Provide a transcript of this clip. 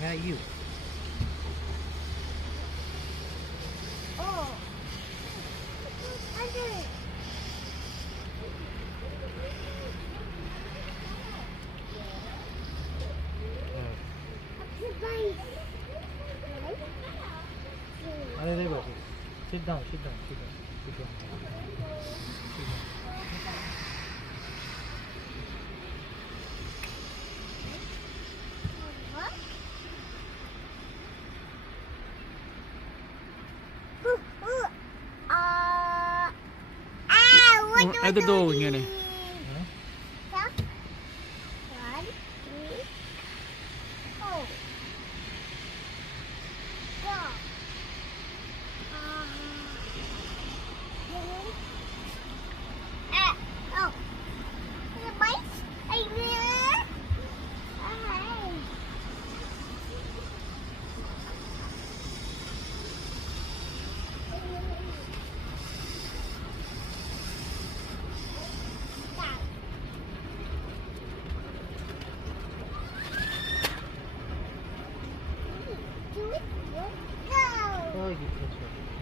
Yeah, you. Oh. Under. Are they baby? Sit down, sit down, sit down, sit down. Sit down. What? അതിട്ട് പോകും ഇങ്ങനെ. No. Oh, you catch it.